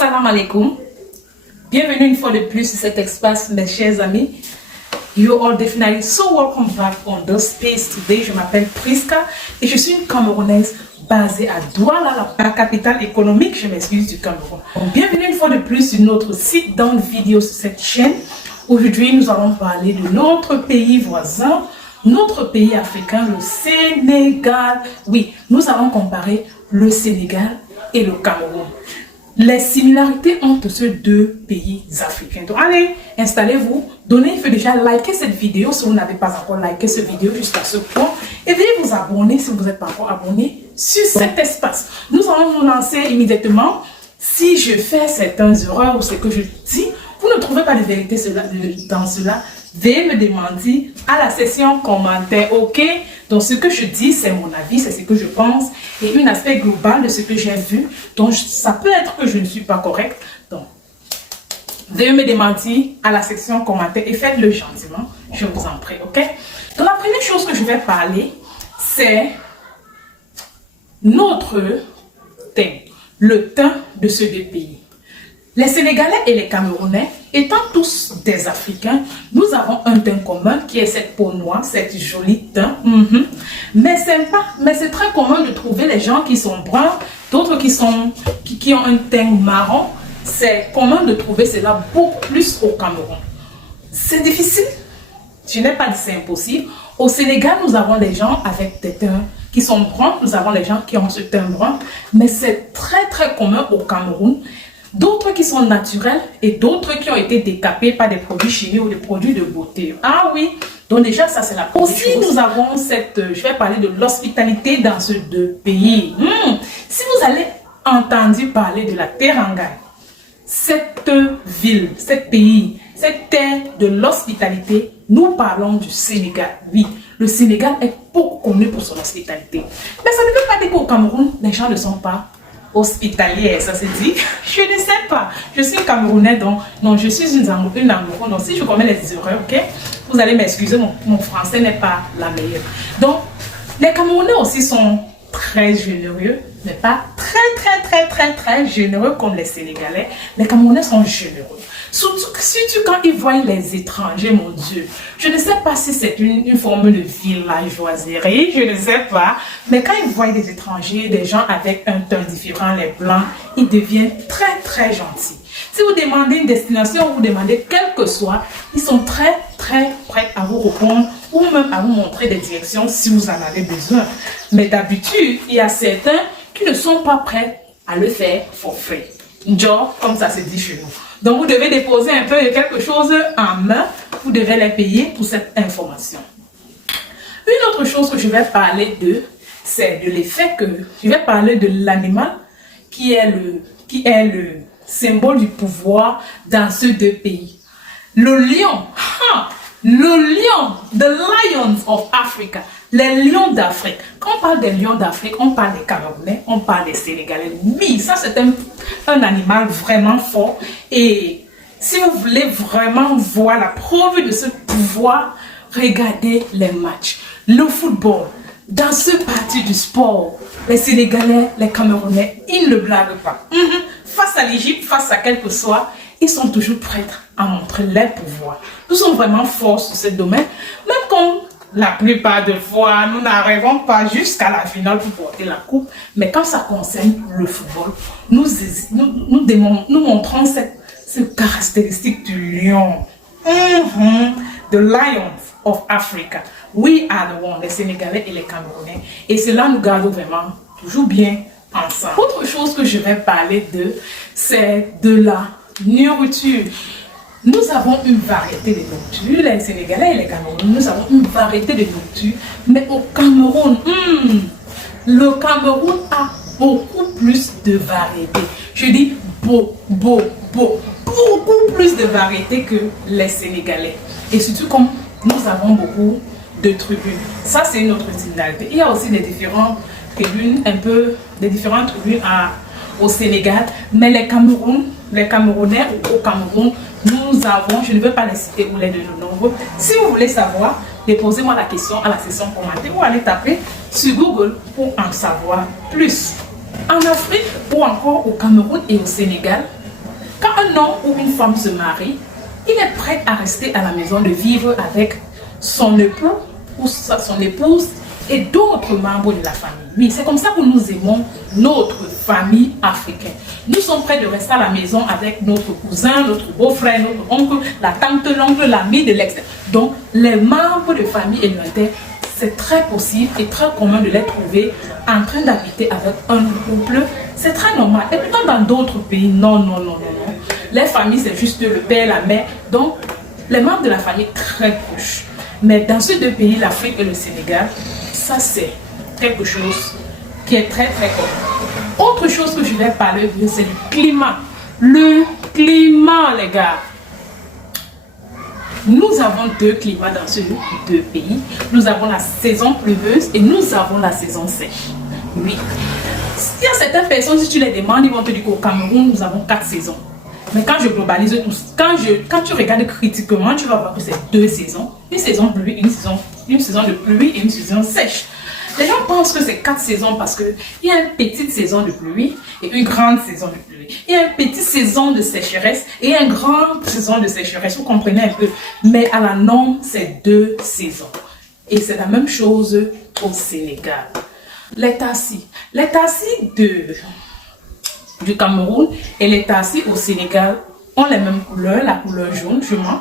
Salam alaikum. Bienvenue une fois de plus sur cet espace, mes chers amis. You all definitely so welcome back on the space today. Je m'appelle Priska et je suis une Camerounaise basée à Douala, la capitale économique, je m'excuse, du Cameroun. Bienvenue une fois de plus sur notre site dans une vidéo sur cette chaîne. Aujourd'hui, nous allons parler de notre pays voisin, notre pays africain, le Sénégal. Oui, nous allons comparer le Sénégal et le Cameroun. Les similarités entre ces deux pays africains. Donc, allez, installez-vous, donnez, il faut déjà liker cette vidéo si vous n'avez pas encore liké cette vidéo jusqu'à ce point. Et veuillez vous abonner si vous n'êtes pas encore abonné sur cet espace. Nous allons nous lancer immédiatement. Si je fais certaines erreurs ou ce que je dis, vous ne trouvez pas de vérité dans cela, veuillez me demander à la section commentaire, ok? Donc ce que je dis, c'est mon avis, c'est ce que je pense et un aspect global de ce que j'ai vu. Donc ça peut être que je ne suis pas correcte. Donc veuillez me demander à la section commentaire et faites-le gentiment, je vous en prie, ok? Donc la première chose que je vais parler, c'est notre thème, le teint de ces deux pays. Les Sénégalais et les Camerounais, étant tous des Africains, nous avons un teint commun qui est cette peau noire, cette jolie teint. Mais c'est très commun de trouver les gens qui sont bruns, d'autres qui ont un teint marron. C'est commun de trouver cela beaucoup plus au Cameroun. C'est difficile. Je n'ai pas dit c'est impossible. Au Sénégal, nous avons des gens avec des teints qui sont bruns. Nous avons des gens qui ont ce teint brun. Mais c'est très commun au Cameroun. D'autres qui sont naturels et d'autres qui ont été décapés par des produits chimiques ou des produits de beauté. Ah oui, donc déjà ça c'est la première chose. Aussi nous avons je vais parler de l'hospitalité dans ces deux pays. Si vous allez entendre parler de la Teranga, cette ville, ce pays, cette terre de l'hospitalité, nous parlons du Sénégal. Oui, le Sénégal est beaucoup connu pour son hospitalité. Mais ça ne veut pas dire qu'au Cameroun, les gens ne sont pas hospitalière, ça se dit. Je ne sais pas. Je suis Camerounais, donc non, je suis une anglophone. Donc si je commets les erreurs, ok, vous allez m'excuser, mon français n'est pas la meilleure. Donc les Camerounais aussi sont très généreux, mais pas très généreux comme les Sénégalais. Les Camerounais sont généreux. Surtout quand ils voient les étrangers, mon Dieu. Je ne sais pas si c'est une forme de villageoiserie, je ne sais pas. Mais quand ils voient des étrangers, des gens avec un teint différent, les blancs, ils deviennent très gentils. Si vous demandez une destination, vous demandez quel que soit, ils sont très prêts à vous répondre ou même à vous montrer des directions si vous en avez besoin. Mais d'habitude, il y a certains qui ne sont pas prêts à le faire for free. Genre, comme ça se dit chez nous. Donc, vous devez déposer un peu de quelque chose en main. Vous devez les payer pour cette information. Une autre chose que je vais parler de, c'est de l'effet que je vais parler de l'animal qui est le symbole du pouvoir dans ces deux pays. Le lion. Le lion. The Lions of Africa. Les lions d'Afrique. Quand on parle des lions d'Afrique, on parle des Camerounais, on parle des Sénégalais. Oui, ça c'est un animal vraiment fort. Et si vous voulez vraiment voir la preuve de ce pouvoir, regardez les matchs. Le football, dans ce parti du sport, les Sénégalais, les Camerounais, ils ne blaguent pas. Face à l'Égypte, face à quel que soit, ils sont toujours prêts à montrer leur pouvoir. Nous sommes vraiment forts sur ce domaine, même quand la plupart des fois, nous n'arrivons pas jusqu'à la finale pour porter la coupe. Mais quand ça concerne le football, nous montrons cette caractéristique du lion. The Lions of Africa. We are the one, les Sénégalais et les Camerounais. Et cela nous garde vraiment toujours bien ensemble. Autre chose que je vais parler c'est de la nourriture. Nous avons une variété de nourriture, les Sénégalais et les Camerounais, nous avons une variété de nourriture, mais au Cameroun, le Cameroun a beaucoup plus de variété. Je dis beaucoup plus de variété que les Sénégalais. Et surtout comme nous avons beaucoup de tribus. Ça, c'est une autre similarité. Il y a aussi des différentes tribunes, au Sénégal, mais les Camerounais au Cameroun, nous avons, je ne veux pas les citer ou les donner le nombre. Si vous voulez savoir, déposez-moi la question à la section commentaire ou allez taper sur Google pour en savoir plus. En Afrique ou encore au Cameroun et au Sénégal, Quand un homme ou une femme se marie, il est prêt à rester à la maison, de vivre avec son époux ou son épouse et d'autres membres de la famille. Oui, c'est comme ça que nous aimons notre famille africaine. Nous sommes prêts de rester à la maison avec notre cousin, notre beau-frère, notre oncle, la tante, l'oncle, l'ami de l'extérieur. Donc, les membres de famille éloignés, c'est très possible et très commun de les trouver en train d'habiter avec un couple. C'est très normal. Et pourtant, dans d'autres pays, non. Les familles, c'est juste le père, la mère. Donc, les membres de la famille très proches. Mais dans ces deux pays, l'Afrique et le Sénégal, ça c'est quelque chose qui est très commun. Autre chose que je vais parler de, c'est le climat. Le climat, les gars. Nous avons deux climats dans ces deux pays. Nous avons la saison pluvieuse et nous avons la saison sèche. Oui. Il y a certaines personnes, si tu les demandes, ils vont te dire qu'au Cameroun, nous avons 4 saisons. Mais quand je globalise tout, quand tu regardes critiquement, tu vas voir que c'est 2 saisons. Une saison de pluie, une saison de pluie et une saison sèche. Les gens pensent que c'est 4 saisons parce qu'il y a une petite saison de pluie et une grande saison de pluie. Il y a une petite saison de sécheresse et une grande saison de sécheresse. Vous comprenez un peu. Mais à la norme, c'est 2 saisons. Et c'est la même chose au Sénégal. Les tassis du Cameroun et les tassis au Sénégal ont les mêmes couleurs, la couleur jaune, je mens,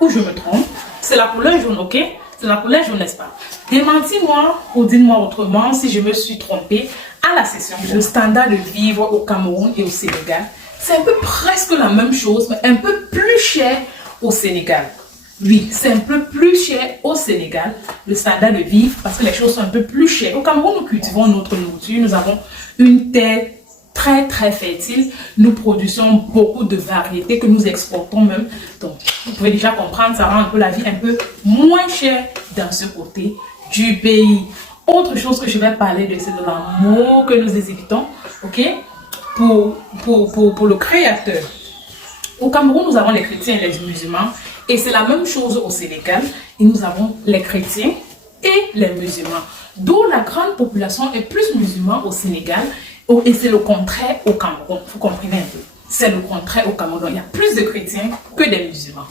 ou je me trompe. C'est la couleur jaune, ok? C'est la couleur jaune, n'est-ce pas? Démentis-moi ou dites-moi autrement si je me suis trompée à la session. Le standard de vivre au Cameroun et au Sénégal, c'est un peu presque la même chose, mais un peu plus cher au Sénégal. Oui, c'est un peu plus cher au Sénégal, le standard de vivre, parce que les choses sont un peu plus chères. Au Cameroun, nous cultivons notre nourriture, nous avons une terre très fertile, nous produisons beaucoup de variétés que nous exportons même. Donc, vous pouvez déjà comprendre, ça rend un peu la vie un peu moins chère dans ce côté du pays. Autre chose que je vais parler de, c'est de l'amour que nous exécutons, ok, pour le Créateur. Au Cameroun, nous avons les chrétiens et les musulmans. Et c'est la même chose au Sénégal. Et nous avons les chrétiens et les musulmans. D'où la grande population est plus musulmane au Sénégal. Et c'est le contraire au Cameroun. Vous comprenez un peu. C'est le contraire au Cameroun. Il y a plus de chrétiens que des musulmans.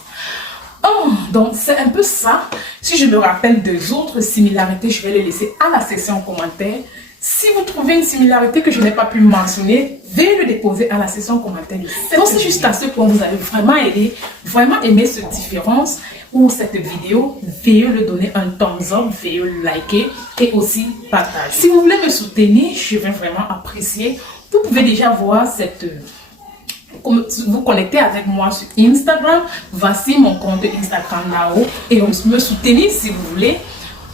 Oh, donc c'est un peu ça. Si je me rappelle des autres similarités, je vais les laisser à la section commentaire. Si vous trouvez une similarité que je n'ai pas pu mentionner, veuillez le déposer à la section commentaire. Donc c'est juste à ce point vous avez vraiment aimé cette différence ou cette vidéo, veuillez le donner un thumbs up, veuillez le liker et aussi partager. Si vous voulez me soutenir, je vais vraiment apprécier. Vous pouvez déjà voir vous connecter avec moi sur Instagram. Voici mon compte Instagram là-haut et me soutenir si vous voulez.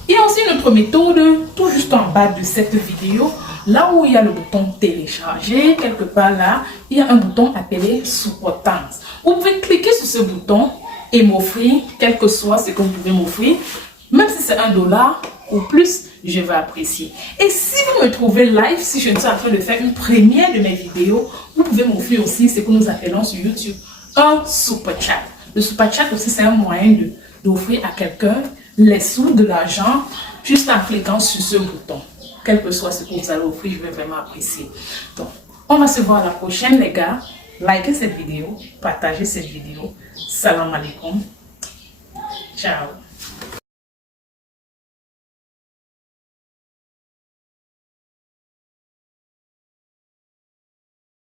Il y a aussi une autre méthode, tout juste en bas de cette vidéo, là où il y a le bouton télécharger, quelque part là, il y a un bouton appelé Supportance. Vous pouvez cliquer sur ce bouton et m'offrir, quel que soit ce que vous pouvez m'offrir, même si c'est $1 ou plus, je vais apprécier. Et si vous me trouvez live, si je suis en train de faire une première de mes vidéos, vous pouvez m'offrir aussi ce que nous appelons sur YouTube un super chat. Le super chat aussi, c'est un moyen d'offrir à quelqu'un les sous, de l'argent, juste en cliquant sur ce bouton. Quel que soit ce que vous allez offrir, je vais vraiment apprécier. Donc, on va se voir à la prochaine, les gars. Likez cette vidéo, partagez cette vidéo. Salam alaikum. Ciao.